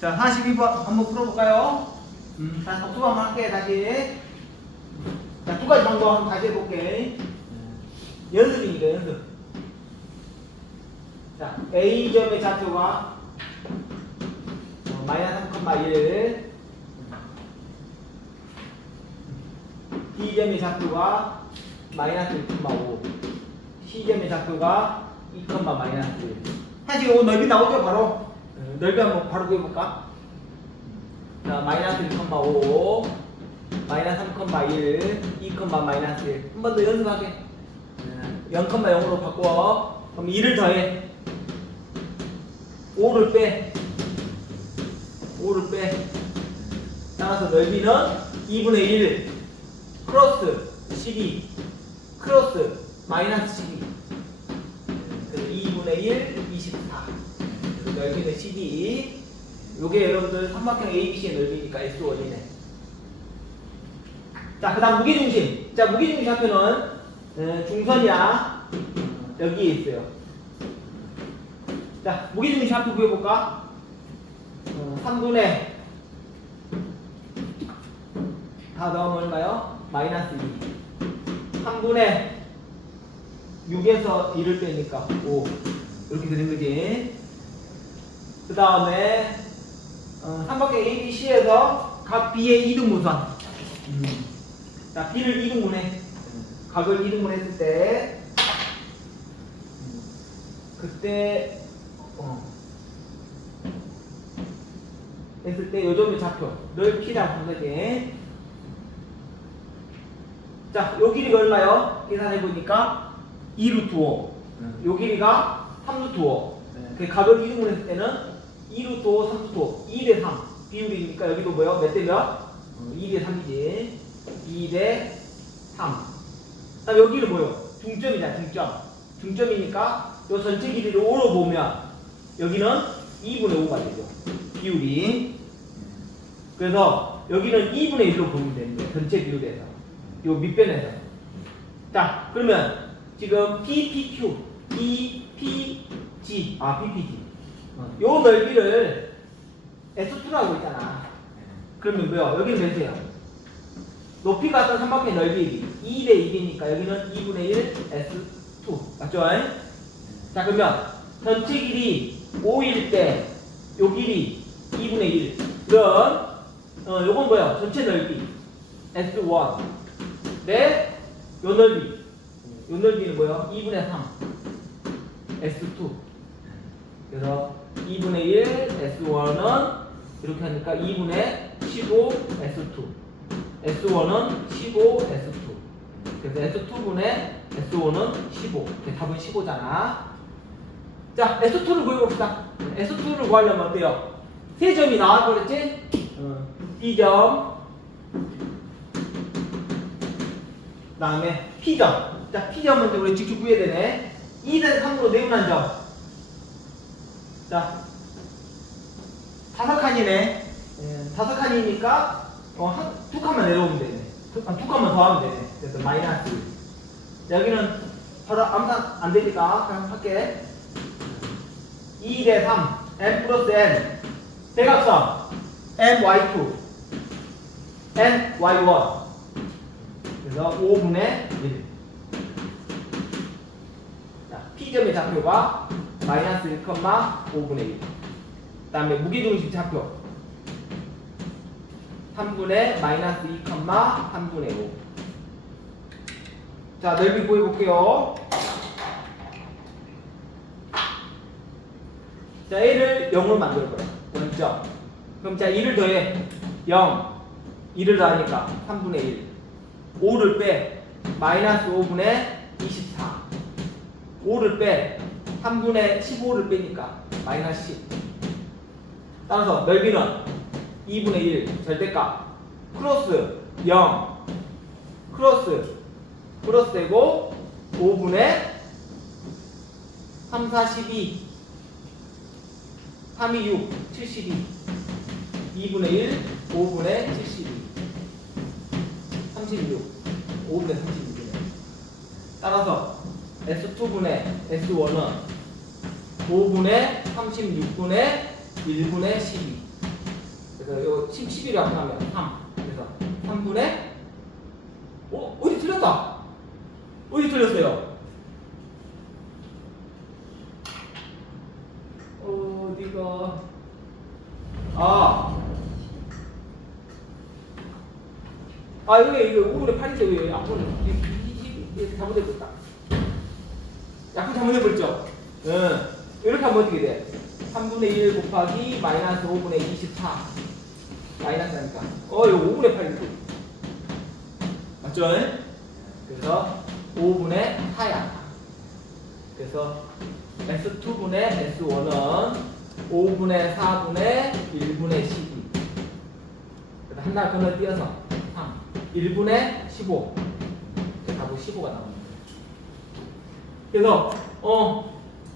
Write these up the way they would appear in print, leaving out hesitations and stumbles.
자, 42번 한번 풀어볼까요? 자, 독수 한번 할게, 다시. 자, 두 가지 방법 한번 다시 해볼게. 연습입니다, 연습. 자, A점의 좌표가 마이너스 3,1. B점의 좌표가 마이너스 1,5. C점의 좌표가 2, 마이너스 1. 사실 이거 넓이 나오죠, 바로? 넓이 한번 바로 구해볼까? 자, 마이너스 1,5, 마이너스 3,1, 2, 마이너스 1. 한 번 더 연습하게. 0,0으로 바꿔. 그럼 2를 더해. 5를 빼. 5를 빼. 따라서 넓이는 2분의 1 크로스 12 크로스 마이너스 12. 2분의 1 24. 넓이는 12. 요게 여러분들 삼각형 ABC의 넓이니까 S1이네. 자, 그 다음 무게중심. 자, 무게중심 좌표는 중선이야. 여기에 있어요. 자, 무게중심 좌표 구해볼까? 3분의 다 넣으면 얼마요? 마이너스 2. 3분의 6에서 2를 빼니까 5. 이렇게 되는 거지. 그 다음에 삼각형 ABC에서 각 B의 이등분선. 자, B를 이등분해. 각을 이등분했을 때 그때 했을 때 요점의 좌표를 P라고 한 거지. 자, 요 길이가 얼마요? 계산해 보니까 2루트 5. 요 길이가 3루트 5. 그 각을 이등분했을 때는 2루트 5, 3루트 5, 2대 3 비율이니까 여기도 뭐요? 몇 대 몇? 2대 3이지. 2대 3. 자, 여기는 뭐요? 중점이잖아, 중점. 중점이니까 요 전체 길이를 5로 보면 여기는 2분의 5가 되죠. 비율이. 그래서 여기는 2분의 1로 보면 되는 거예요. 전체 비율에서. 요 밑변에서. 자, 그러면 지금 PPQ, PPG, PPG. 요 넓이를 S2라고 있잖아. 그러면 뭐요? 여기는 몇이에요? 높이가 같은 삼각형의 넓이 2대 1이니까 여기는 2분의 1 S2. 맞죠? 자, 그러면 전체 길이 5일 때 요 길이 2분의 1. 그럼 요건 뭐야? 전체 넓이 S1 네, 요 넓이. 요 넓이는 뭐야? 2분의 3 S2. 그래서 2분의 1 S1은 이렇게 하니까 2분의 15 S2. S1은 15 S2. 그래서 S2분의 S1은 15. 답은 15잖아. 자, S2를 구해봅시다. S2를 구하려면 어때요? 세 점이 나와버렸지? B점, 그 다음에 P점. 자, P점은 우리 직접 구해야 되네. 2대 3으로 네분한 점. 자, 5칸이네. 5칸이니까 두 칸만 내려오면 되네. 두 칸만 더 하면 되네. 그래서 마이너스 1. 여기는 바로 암산 안 되니까 그냥 할게. 2대 3 n 플러스 n 대각선 ny2 ny1 그래서 5분의 1. 자, P점의 좌표가 마이너스 1,5분의 1. 그 다음에 무게중심 좌표 3분의 마이너스 2, 3분의 5. 자, 넓이 구해볼게요. 자, A를 0으로 만들어버려. 0점. 그럼 자, 2를 더해. 0. 2를 더하니까 3분의 1. 5를 빼. 마이너스 5분의 24. 5를 빼. 3분의 15를 빼니까 마이너스 10. 따라서 넓이는 2분의 1 절대값. 크로스 0. 크로스 되고 5분의 3, 4, 12. 3, 2, 6, 72. 2분의 1, 5분의 72. 36. 5분의 36이네. 따라서 S2분의 S1은 5분의 36분의 1분의 12. 그래서 요 11이라고 하면 3. 그래서 3분의 어디 틀렸다. 어디 틀렸어요? 어디가 이거 5분의 8인데 왜 앞으로 이게 잘못해버렸다. 약분 잘못해버렸죠? 응. 이렇게 하면 어떻게 돼? 3분의 1 곱하기 마이너스 5분의 24 마이너스 하니까 이거 5분의 8이고 맞죠? 그래서 5분의 4야. 그래서 S2분의 S1은 5분의 4분의 1분의 12 그래서 하나 건너뛰어서 3 1분의 15 답은 15가 나옵니다. 그래서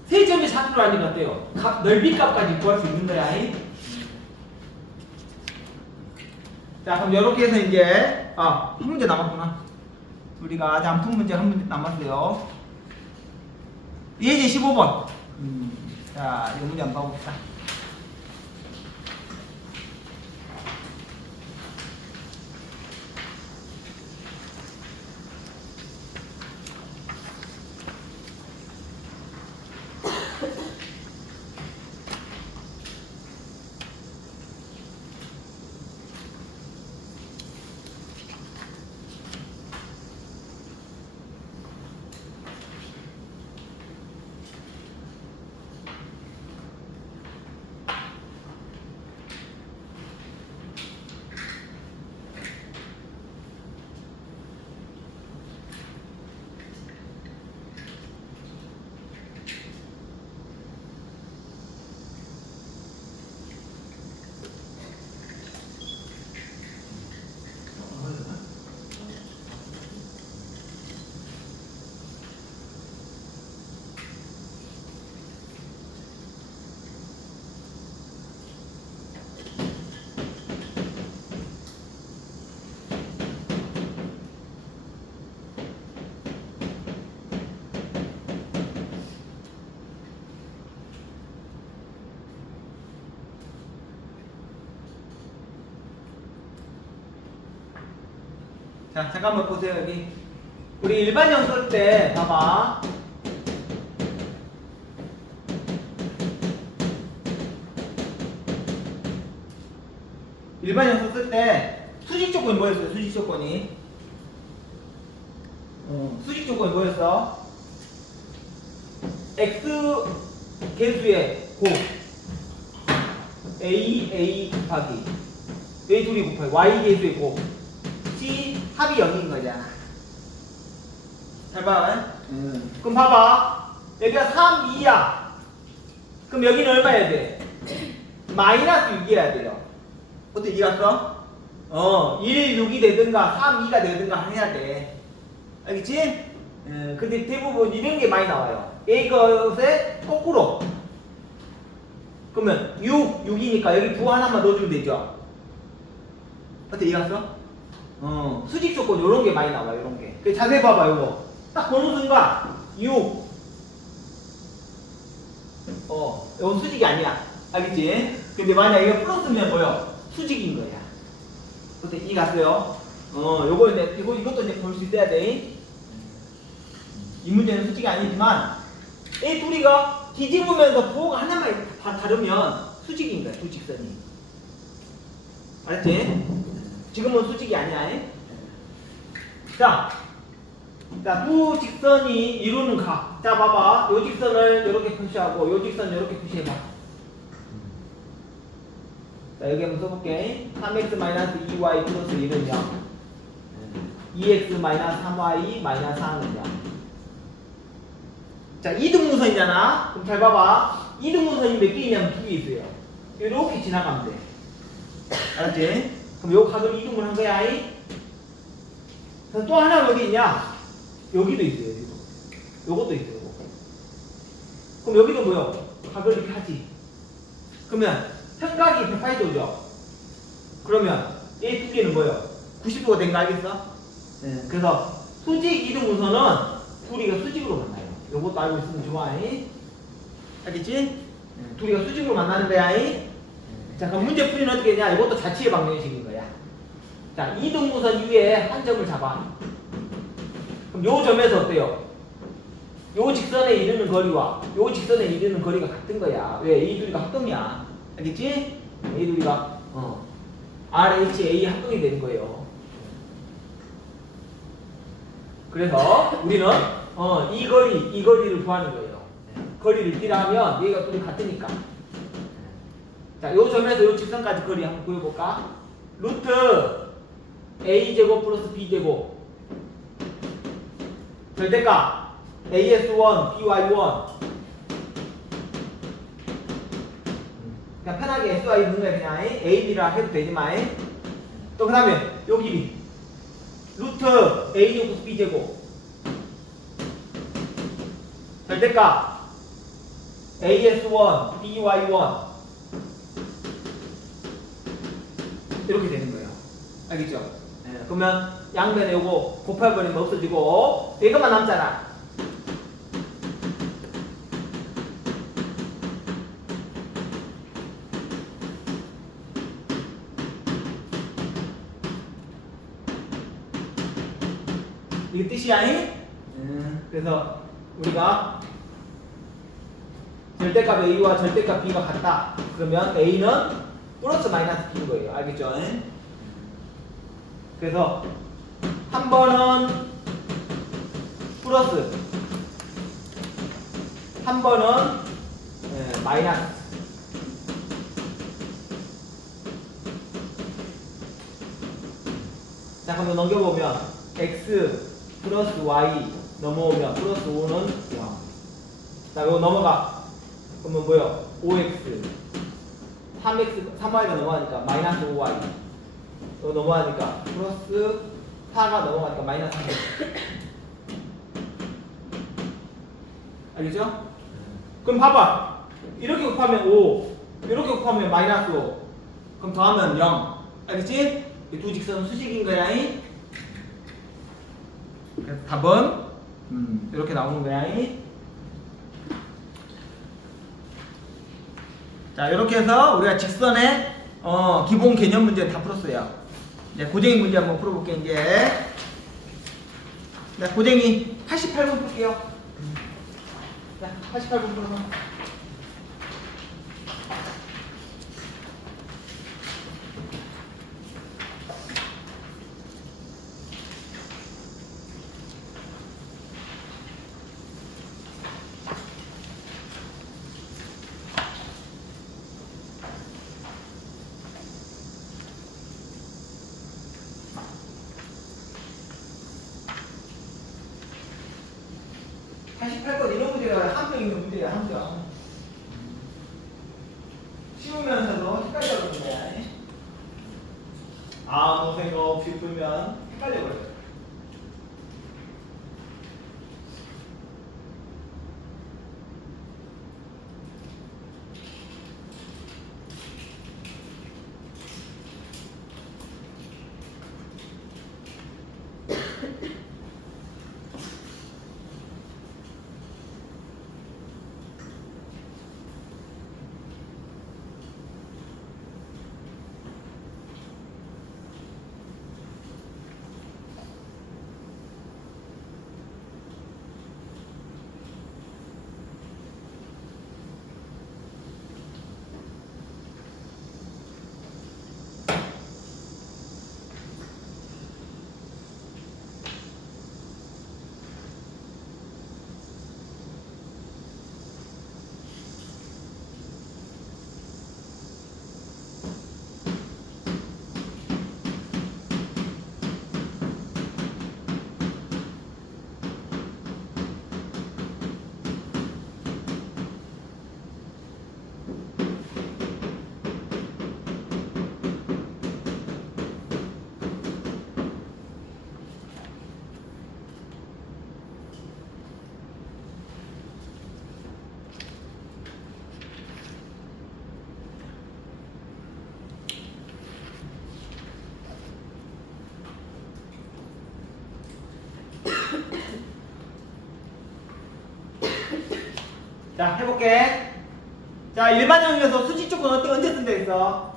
세 점의 좌표를 알리면 어때요? 넓이 값까지 구할 수 있는 거야. 자, 그럼 이렇게 해서 이제 한 문제 남았구나. 우리가 아직 안 푼 문제 한 문제 남았어요. 예제 15번. 자, 이 문제 한번 봐봅시다. 자, 잠깐만 보세요. 여기 우리 일반형 쓸 때 봐봐. 일반형 쓸 때 수직 조건이 뭐였어요? 수직 조건이 수직 조건이 뭐였어? x 개수의 곱 a 곱하기 a 둘이 곱하기 y 개수의 곱 c 합이 0인 거잖아. 잘 봐. 그럼 봐봐. 여기가 3, 2야. 그럼 여기는 얼마여야 돼? 마이너스 6이어야 돼요. 어떻게 이해갔어? 1, 6이 되든가 3, 2가 되든가 해야 돼. 알겠지? 근데 대부분 이런 게 많이 나와요. 이것에 거꾸로. 그러면 6이니까 여기 부 하나만 넣어주면 되죠. 어떻게 이해갔어? 수직 조건 요런 게 많이 나와요. 요런 게. 자세히 봐봐. 요거 딱 보는 순간 6 이건 수직이 아니야. 알겠지? 근데 만약 이거 플러스면 뭐요? 수직인 거야. 어때? 이해갔어요? 이것도 이제 볼 수 있어야 돼. 이 문제는 수직이 아니지만 이 둘이가 뒤집으면서 부호가 하나만 다르면 수직인 거야. 두 직선이. 알았지? 지금은 수직이 아니야. 자, 두 직선이 이루는 각. 자, 봐봐. 요 직선을 이렇게 표시하고 요 직선 이렇게 표시해봐. 자, 여기 한번 써볼게. 3x-2y 플러스 1은 0. 2x-3y 마이너스 4는 0. 자, 이등분선이잖아. 그럼 잘 봐봐. 이등분선이 몇 개 있냐면 2개 있어요. 이렇게 지나가면 돼. 알았지? 그럼 요 각을 이등분 한 거야. 또 하나가 어디 있냐? 여기도 있어요. 여기도. 요것도 있어요. 요거. 그럼 여기도 뭐요? 각을 이렇게 하지. 그러면 평각이 180도죠. 그러면 이 두 개는 뭐요? 90도가 된 거 알겠어? 그래서 수직 이등분선은 둘이가 수직으로 만나요. 요것도 알고 있으면 좋아. 알겠지? 둘이가 수직으로 만나는 거야. 자, 그럼 문제 풀이는 어떻게 되냐? 이것도 자취의 방정식인 거야. 자, 이등분선 위에 한 점을 잡아. 그럼 요 점에서 어때요? 요 직선에 이르는 거리와 요 직선에 이르는 거리가 같은 거야. 왜? 이 둘이가 합동이야. 알겠지? 이 둘이가 RHA 합동이 되는 거예요. 그래서 우리는 이 거리를 구하는 거예요. 거리를 띠라면 얘가 둘이 같으니까. 자, 요 점에서 요 직선까지 거리 한번 구해볼까? 루트 a제곱 플러스 b제곱 절대값 as1, by1 그냥 편하게 sy 넣는 거야. 그냥 a, b라 해도 되지만 또 그 다음에 요 길이 루트 a제곱 플러스 b제곱 절대값 as1, by1 이렇게 되는 거예요. 알겠죠? 네. 그러면 양변에 요거 곱해버리면 없어지고 이것만 남잖아. 이게 뜻이야? 그래서 우리가 절대값 A와 절대값 B가 같다. 그러면 A는 플러스 마이너스 B인 거예요. 알겠죠? 그래서 한 번은 플러스 한 번은 마이너스. 자, 그럼 넘겨보면 x 플러스 y 넘어오면 플러스 5는 0. 자, 이거 넘어가. 그러면 뭐요? 5x 3y가 넘어가니까 마이너스 5y. 이거 넘어가니까 플러스 4가 넘어가니까 마이너스 3. 알겠죠? 그럼 봐봐. 이렇게 곱하면 5, 이렇게 곱하면 마이너스 5. 그럼 더하면 0. 알겠지? 이 두 직선은 수직인 거야. 그래서 답은 이렇게 나오는 거야. 자, 이렇게 해서 우리가 직선의 기본 개념 문제 다 풀었어요. 이제 고쟁이 문제 한번 풀어볼게. 이제 고쟁이 88번 풀게요. 자, 88번 풀어서. 이런 문제가 함정 있는 문제야. 함정. 쉬우면서도 헷갈려버리는 거야. 아무 생각 없이 풀면 헷갈려버려요. 자, 해볼게. 자, 일반형에서 수직 조건 언제 쓴다 했어?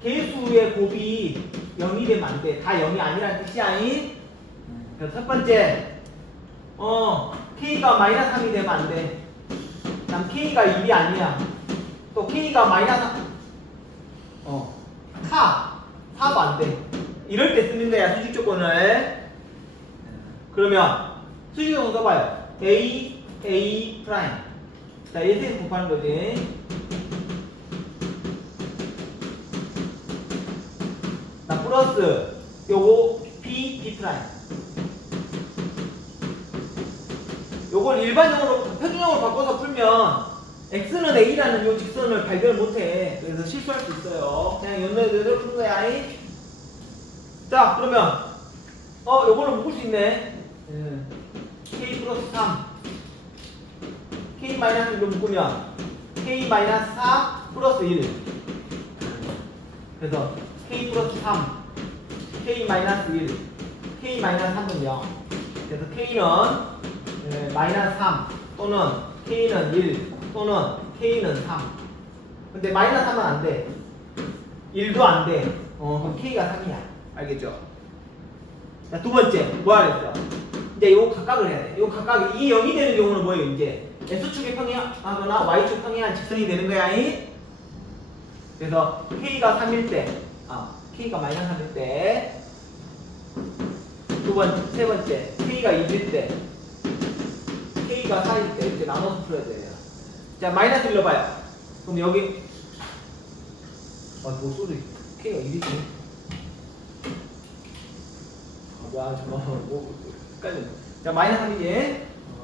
개수의 곱이 0이 되면 안 돼. 다 0이 아니라는 뜻이야. 그래서 첫 번째, K가 마이너스 3이 되면 안 돼. 그다음 K가 1이 아니야. 또 K가 마이너스 4도 안 돼. 이럴 때 쓰는 거야, 수직 조건을. 그러면 수직 조건 써봐요. A 프라임. 자, A에서 곱하는 거지. 자, 플러스 요거 B 프라임. 요걸 일반형으로 표준형으로 바꿔서 풀면 x는 a라는 요 직선을 발견을 못해. 그래서 실수할 수 있어요. 그냥 연대대로 푸는 거야. 자, 그러면 요걸로 묶을 수 있네. k 플러스 3 k 마이너스 1로 묶으면 k 마이너스 4 플러스 1. 그래서 k 플러스 3 k 마이너스 1 k 마이너스 3은 0. 그래서 k는 마이너스 3 또는 k는 1 또는 k는 3. 근데 마이너스 3은 안 돼. 1도 안 돼. 그럼 k가 3이야. 알겠죠? 자, 두 번째 뭐 하랬어? 이제 요거 각각을 해야 돼. 요거 각각이 이게 0이 되는 경우는 뭐예요? 이제 x축에 평행하거나 y축 평행한 직선이 되는 거야. 그래서 k가 3일 때, k가 마이너스 3일 때, 세 번째 k가 2일 때, k가 4일 때 이렇게 나눠서 풀어야 돼요. 자, 마이너스 1 넣어봐요. 그럼 여기 뭐 소리 k가 1이지? 와, 잠깐만, 헷갈려. 자, 마이너스 3이지?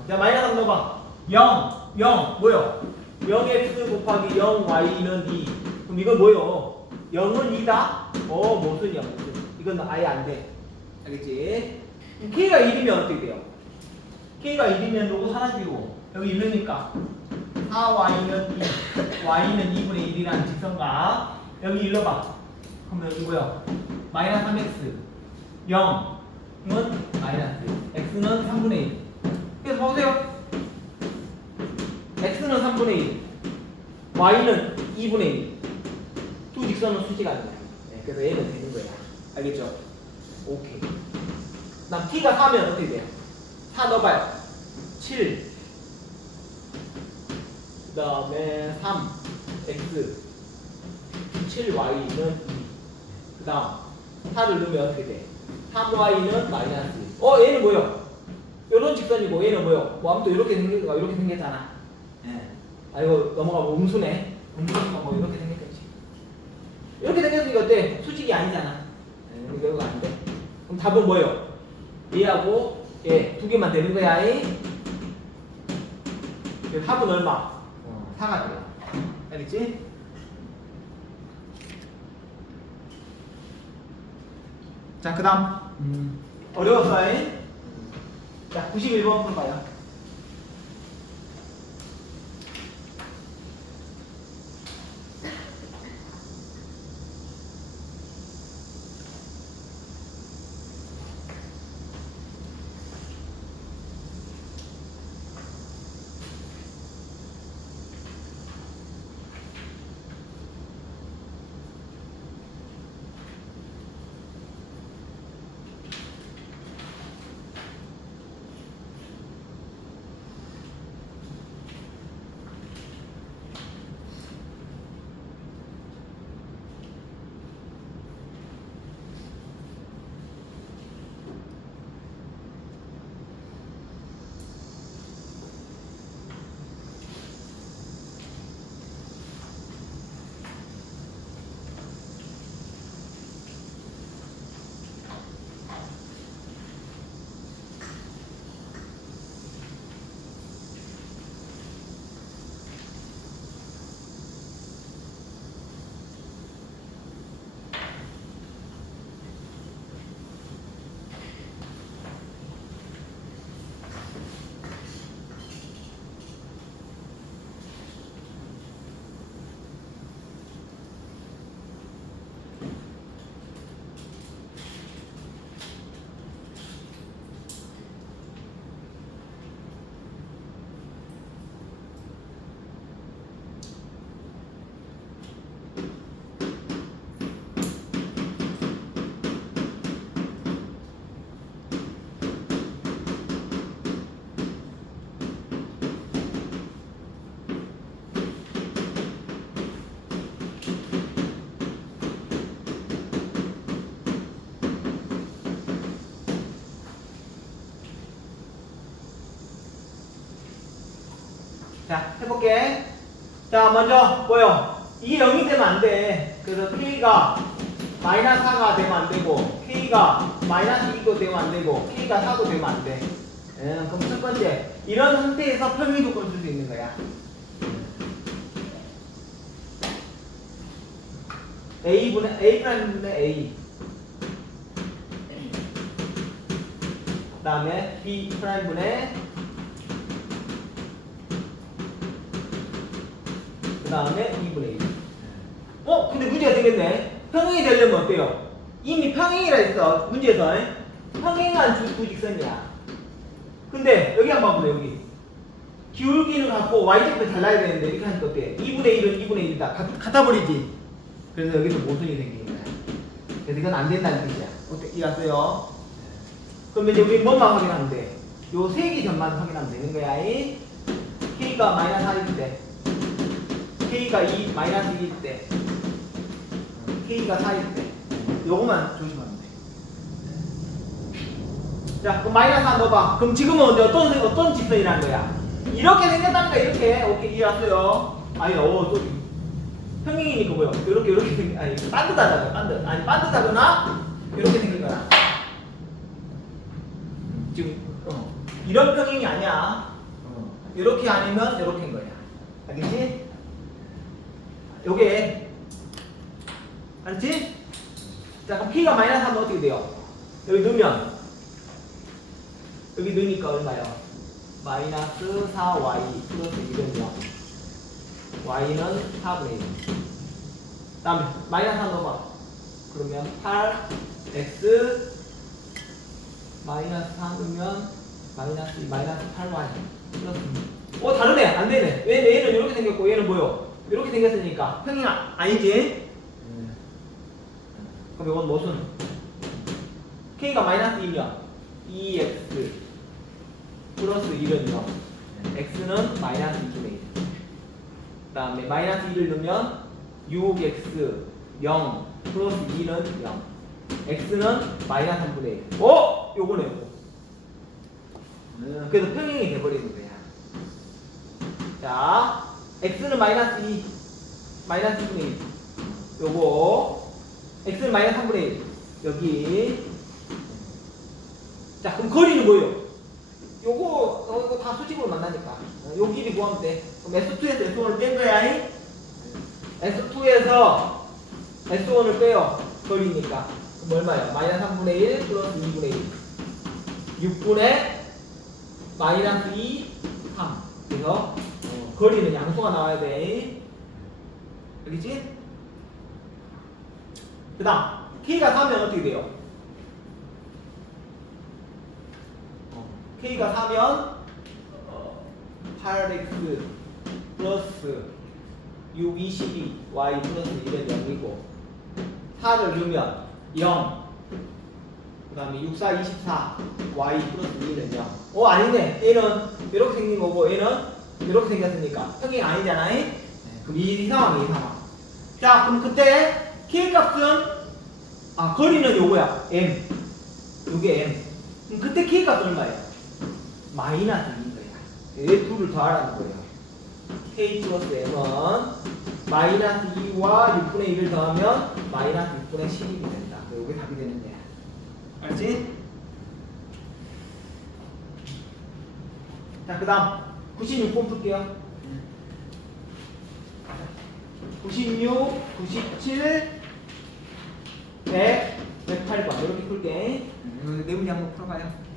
자, 마이너스 3 넣어봐. 0 뭐요? 0x 곱하기 0y는 2. 그럼 이건 뭐요? 0은 2다? 모순이야, 모순. 이건 아예 안 돼. 알겠지? 그럼 k가 1이면 어떻게 돼요? k가 1이면 요거 사라지고 여기 1이니까 4y는 2, y는 2분의 1이라는 직선과 여기 1 넣어봐. 그러면 여기 뭐야? 마이너스 3x 0은 마이너스 x는 3분의 1. 그래서 보세요. x는 3분의 1, y는 2분의 1. 두 직선은 수직 아니야. 그래서 얘는 되는 거야. 알겠죠? 오케이. 그다음 t가 4면 어떻게 돼요? 4 넣어봐요. 7. 그 다음에 3x 7y는 2. 그 다음 4를 넣으면 어떻게 돼? 3y는 마이너스 1. 얘는 뭐요? 요런 직선이고 얘는 뭐요? 뭐 아무튼 이렇게 생긴 거 이렇게 생겼잖아. 이거 넘어가면 음수네. 음수니까 뭐 이렇게 생겼겠지. 이렇게 생겼으니까 어때? 수직이 아니잖아. 이거 안 돼. 그럼 답은 뭐예요? 얘하고 얘 두 개만 되는 거야. 합은 얼마? 4가 돼요. 알겠지? 자, 그 다음 어려웠어. 자, 91번 풀어봐요. 자, 해볼게. 자, 먼저 뭐요? 이게 0이 되면 안 돼. 그래서 K가 마이너스 4가 되면 안 되고, K가 마이너스 2도 되면 안 되고, K가 4도 되면 안 돼. 그럼 첫 번째, 이런 상태에서 평행 조건 쓸 수 있는 거야. A 프라임분의 A. 그 다음에 B 프라임분의 그 다음에 2분의 1. 근데 문제가 생겼네. 평행이 되려면 어때요? 이미 평행이라 했어. 문제에서. 평행한 두 직선이야. 근데 여기 한번 보세요. 여기. 기울기는 같고 y좌표를 달라야 되는데 이렇게 하니까 어때? 2분의 1은 2분의 1이다. 같아 버리지. 그래서 여기서 모순이 생기는 거야. 그래서 이건 안 된다는 뜻이야. 어때? 이해갔어요? 그러면 이제 우리 뭐만 확인하면 돼? 요 세 개 점만 확인하면 되는 거야. K가 마이너스 4일 때, K가 2 마이너스 1일 때, K가 4일 때, 요거만 조심하면 돼. 자, 그럼 마이너스 4 넣어봐. 그럼 지금은 어떤 직선이라는 거야? 이렇게 생겼다는 거야. 이렇게. 오케이, 이해갔어요? 아니, 또 평행이니까 뭐야? 이렇게 생긴, 아니, 반듯하다고, 아니, 반듯하거나 이렇게 생긴 거야. 지금 이런 평행이 아니야. 이렇게 아니면 이렇게인 거야. 알겠지? 요게 알지? 자, 그럼 K가 마이너스 하면 어떻게 돼요? 여기 넣으면 여기 넣으니까 얼마요? 마이너스 4y 플러스 1은 0. y는 4분의 1. 다음에 마이너스 3 넣어봐. 그러면 8x 마이너스 3 넣으면 마이너스 2 마이너스 8y 플러스 2. 다르네. 안 되네. 왜 얘는 이렇게 생겼고 얘는 뭐요? 이렇게 생겼으니까 평행 아니지? 그럼 이건 무슨? K가 마이너스 2면 2x 플러스 1은 0. x는 마이너스 2분의 1. 그 다음에 마이너스 1을 넣으면 6x 0 플러스 2는 0. x는 마이너스 3분의 1. 요거네. 그래서 평행이 돼버리는 거야. 자, x는 마이너스 2 마이너스 2분의 1. 요거 x는 마이너스 3분의 1. 여기. 자, 그럼 거리는 뭐예요? 요거 다 수직으로 만나니까 요 길이 구하면 돼. 그럼 S2에서 S1을 뺀 거야. S2에서 S1을 빼요. 거리니까. 그럼 얼마야? 마이너스 3분의 1 플러스 2분의 1. 6분의 마이너스 2, 3. 그래서 거리는 양수가 나와야 돼. 알겠지? 그 다음 K가 4면 어떻게 돼요? K가 4면 8x 플러스 6, 22, y 플러스 1은 0이고 4를 넣으면 0. 그 다음에 6, 4, 24, y 플러스 2는 0. 아니네. 얘는 이렇게 생긴 거고 얘는 이렇게 생겼으니까 평행이 아니잖아. 그럼 이 상황이 이 상황. 자, 그럼 그때 K 값은 거리는 요거야. m. 요게 m. 그럼 그때 K 값은 얼마예요? 마이너스 2인 거야. 얘 둘을 더하라는 거예요. K 플러스 m은 마이너스 2와 6분의 1을 더하면 마이너스 6분의 12이 된다. 요게 답이 되는 거야. 알지? 자, 그 다음 96번 풀게요. 96, 97, 100, 108번 이렇게 풀게. 네 문제 한번 풀어봐요.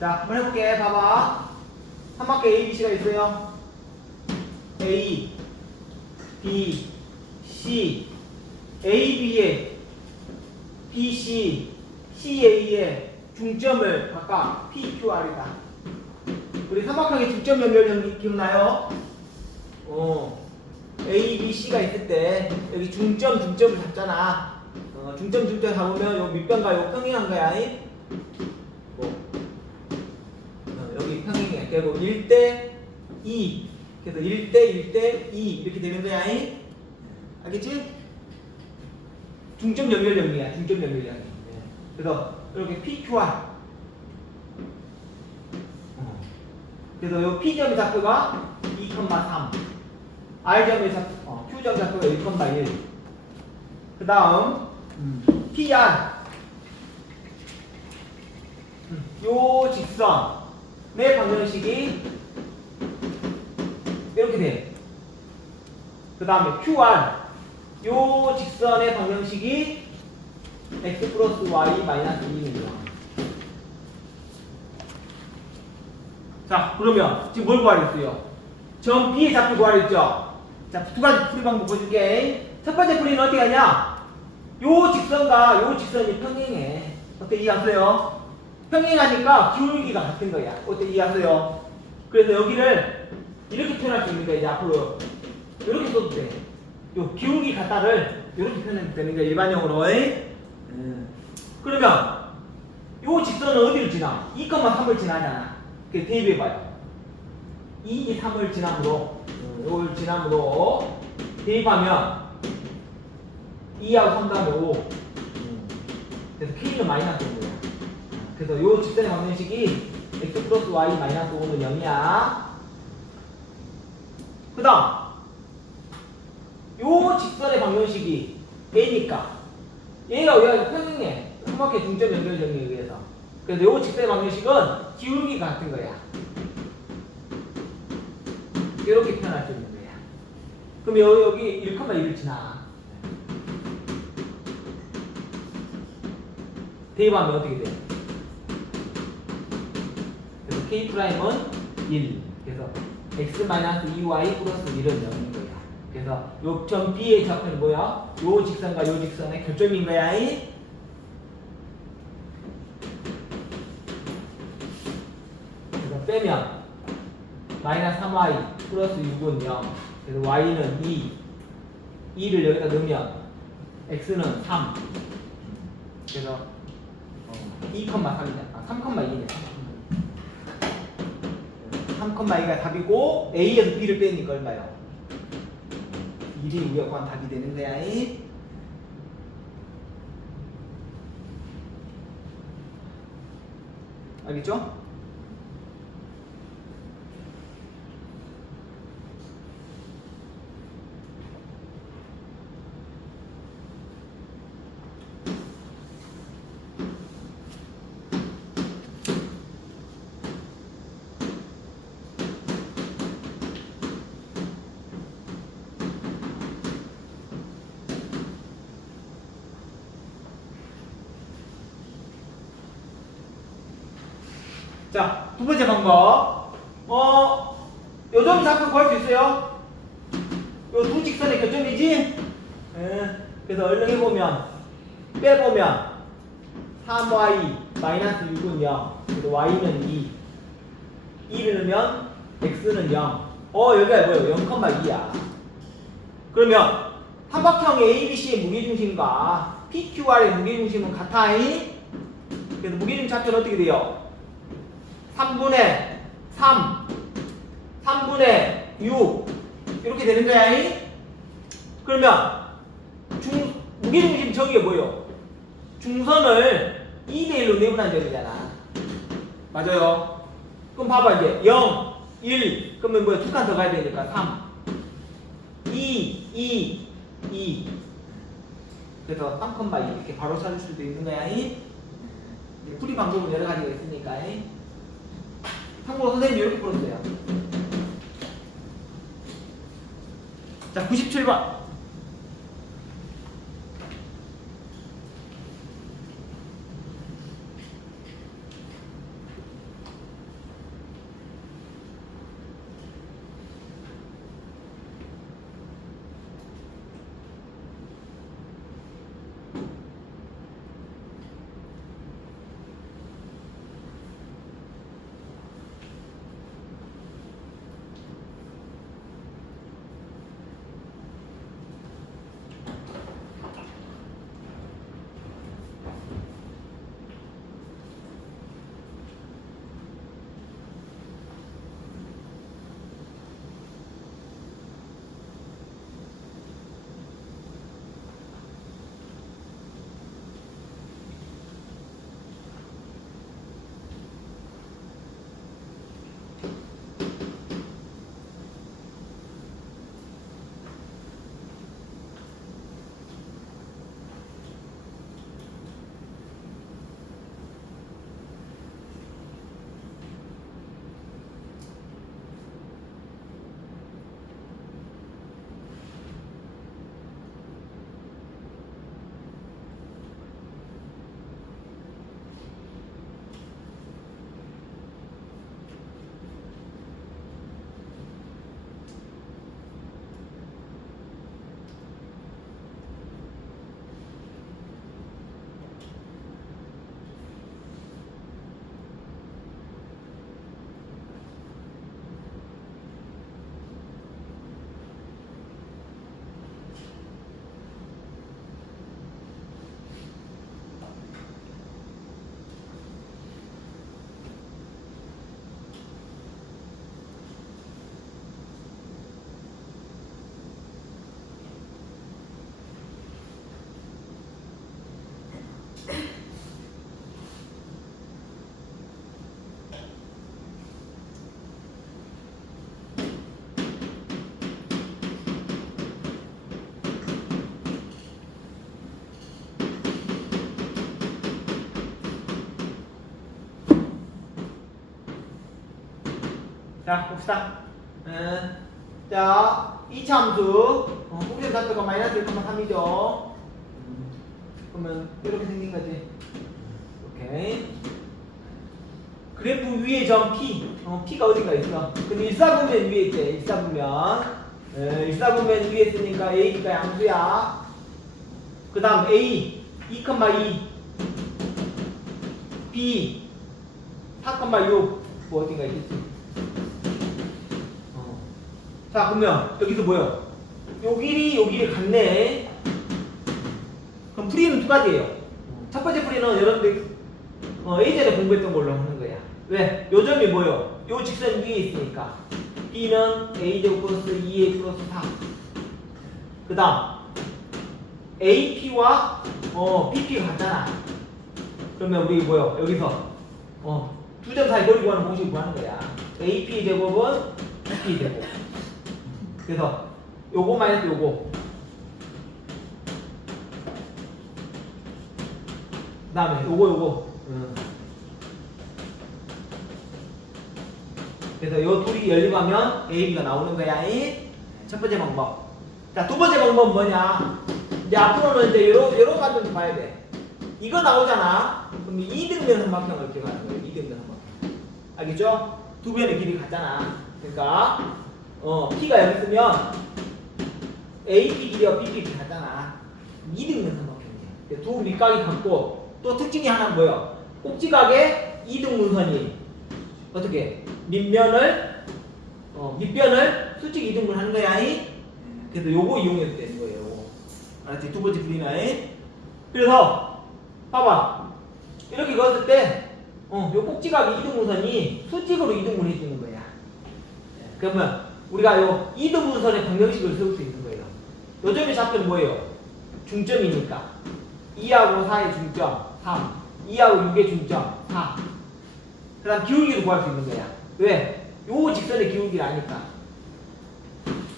자, 한번 해볼게. 봐봐. 한 바퀴 A, B, C가 있어요. A, B, C, A, B에 B, C, C, A의 중점을 각각 P, Q, R이다. 우리 삼각형의 중점 연결형 기억나요? A, B, C가 있을 때 여기 중점을 잡잖아. 중점 잡으면 요 밑변과 요 평행한 거야. 여기 평행해. 그리고 1대 2. 그래서 1대 2 이렇게 되는 거야. 알겠지? 중점 연결형이야. 중점 연결형이. 그래서 이렇게 PQR. 그래서 요 P점의 좌표가 2,3. R점의 Q점 좌표가 1,1. 그 다음 PR. 요 직선의 방정식이 이렇게 돼. 그 다음에 QR. 요 직선의 방정식이 x 플러스 y 마이너스 2입니다. 자, 그러면 지금 뭘 구하랬어요? 점 B의 좌표 구하랬죠? 자, 두 가지 풀이 방법 보여줄게. 첫 번째 풀이는 어떻게 하냐? 요 직선과 요 직선이 평행해. 어때, 이해하세요? 평행하니까 기울기가 같은 거야. 어때, 이해하세요? 그래서 여기를 이렇게 표현할 수 있는 거야. 이제 앞으로 이렇게 써도 돼. 요 기울기 같다를 이렇게 표현해도 되는 거야. 일반형으로. 그러면 요 직선은 어디를 지나? 2,3을 지나잖아. 그 대입해봐요. 2, 3을 지남으로 요걸 지남으로 대입하면 2하고 3 다음에 5. 그래서 K는 마이너스 5야. 그래서 요 직선의 방정식이 x 플러스 y 마이너스 5는 0이야. 그 다음 요 직선의 방정식이 A니까 얘가 평행해. 삼각형 중점 연결 정리에 의해서. 그래서 요 직선의 방정식은 기울기가 같은 거야. 이렇게 표현할 수 있는 거야. 그럼 여기 1,1을 지나. 대입하면 어떻게 돼? 그래서 K'은 1. 그래서 x-2y 플러스 1은 0인 거야. 그래서 요 점 B의 좌표는 뭐야? 요 직선과 요 직선의 교점인 거야. 그래서 빼면 마이너스 3y 플러스 6은 0. 그래서 y는 2. 2를 여기다 넣으면 x는 3. 그래서 2,3이네. 3,2네. 3,2가 답이고 A에서 B를 빼니까 얼마요? 1이 우역한 답이 되는 거야. 알겠죠? 자, 두 번째 방법. 요점 좌표 구할 수 있어요? 요 두 직선의 교점이지? 그래서 얼른해보면, 빼보면, 3y 마이너스 6은 0. 그래서 y는 2. 2를 넣으면 x는 0. 여기가 뭐예요? 0,2야. 그러면, 삼각형 ABC의 무게중심과 PQR의 무게중심은 같아. 그래서 무게중심 좌표는 어떻게 돼요? 3분의 3, 3분의 6 이렇게 되는 거야. 그러면 무게중심 정의가 뭐예요? 중선을 2대1로 내분한 점이잖아. 맞아요? 그럼 봐봐 이제 0, 1 그러면 뭐야? 두 칸 더 가야 되니까 3, 2 그래서 3,2 이렇게 바로 찾을 수도 있는 거야. 풀이 방법은 여러 가지가 있으니까. 참고로 선생님이 이렇게 풀었어요. 자, 97번. 자, 봅시다. 자, 이차 함수. 꼭지점 좌표가 마이너스 1,3이죠. 그러면 이렇게 생긴 거지. 오케이. 그래프 위에 점 P. P가 어딘가 있어. 근데 일사분면 위에 있지. 일사분면 위에 있으니까 A가 양수야. 그 다음 A 2,2 B 4,6 뭐 어딘가 있겠지. 자, 그러면 여기서 뭐요? 요 길이 같네. 그럼 풀이는 두 가지예요. 첫 번째 풀이는 여러분들 예전에 공부했던 걸로 하는 거야. 왜? 요 점이 뭐요? 요 직선 위에 있으니까 B는 A제곱 플러스 2A 플러스 4. 그 다음 AP와 BP가 같잖아. 그러면 우리 뭐요? 여기서 두 점 사이 거리 구하는 공식을 구하는 거야. AP 제곱은 BP 제곱. 그래서 요거 마이너스 요거. 그 다음에 요거. 그래서 요 둘이 열리고 하면 AB가 나오는 거야. 첫 번째 방법. 자, 두 번째 방법은 뭐냐? 이제 앞으로는 이제 요런 관점 좀 봐야 돼. 이거 나오잖아. 그럼 이등변 삼각형을 기억하는 거예요. 이등변 삼각형. 알겠죠? 두 변의 길이 같잖아. 그러니까 P가 여기 있으면 AP 길이와 BP 길이 같잖아. 이등변 삼각형이야. 두 밑각이 같고 또 특징이 하나는 뭐예요? 꼭지각의 이등분선이 어떻게? 밑변을 수직 이등분 하는 거야. 그래서 요거 이용해도 되는 거예요. 알았지? 두 번째 풀이나. 그래서 봐봐. 이렇게 그었을 때 요 꼭지각의 이등분선이 수직으로 이등분해 주는 거야. 그러면 우리가 요 이등분선의 방정식을 세울 수 있는 거예요. 요 점의 좌표는 뭐예요? 중점이니까 2하고 4의 중점 3, 2하고 6의 중점 4. 그 다음 기울기도 구할 수 있는 거야. 왜? 요 직선의 기울기를 아니까.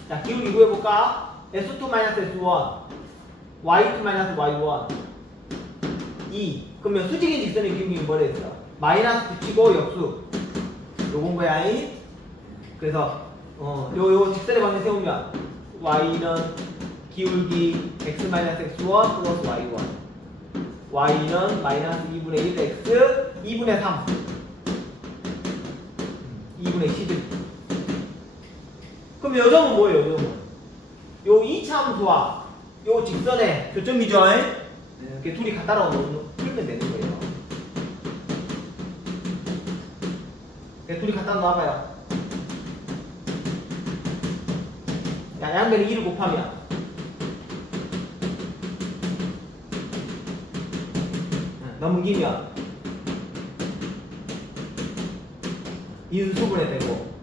자, 기울기 구해볼까? S2-S1 Y2-Y1 2. 그러면 수직인 직선의 기울기는 뭐라 했어? 마이너스 붙이고 역수 요건 거야. 그래서 요 직선의 방향 세우면 Y는 기울기 X-X1 플러스 Y1 Y는 마이너스 2분의 1 X 2분의 3 2분의 11. 그럼 요 점은 뭐예요? 요 점은 요 2차 함수와 요 직선의 교점이죠. 이렇게 둘이 갖다 풀면 되는 거예요. 둘이 갖다 놔봐요. 양변에 2를 곱하면 넘기면 인수분해 되고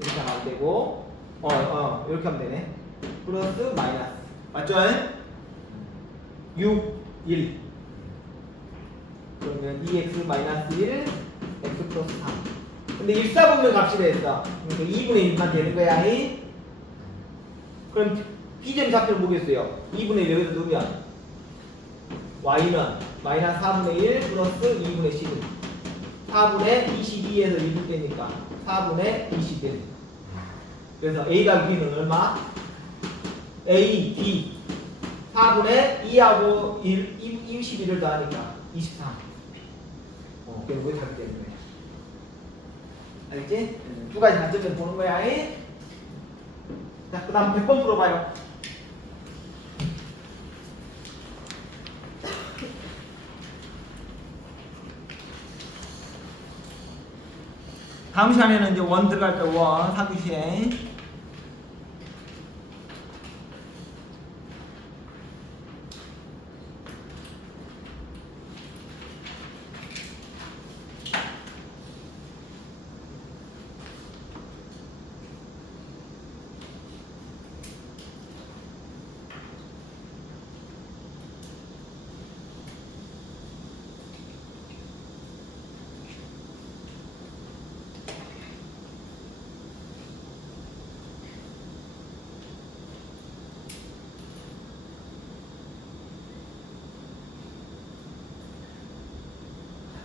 이렇게 하면 안 되고 이렇게 하면 되네. 플러스 마이너스 맞죠? 6, 1 그러면 2x 마이너스 1 x 플러스 3. 근데 일사분면 값이라 했어. 그러니까 2분의 1만 되는 거야. 그럼 B점 좌표를 보겠어요. 2분의 1 여기다 넣으면 Y는 마이너스 4분의 1 플러스 2분의 11 4분의 22에서 1을 빼니까 4분의 21. 그래서 A가 B는 얼마? A, B 4분의 2하고 21을 더하니까 23. 그럼 왜 답이 되는 거야? 알겠지? 두 가지 관점에서 보는 거야. 자, 그 다음 100번 풀어봐요. 다음 시간에는 이제 원 들어갈 때 원 사규시에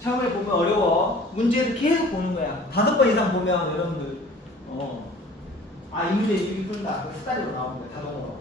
처음에 보면 어려워. 문제를 계속 보는 거야. 5번 이상 보면 여러분들 이 문제 이렇게 푼다. 그 스타일로 나오는 거야. 자동으로.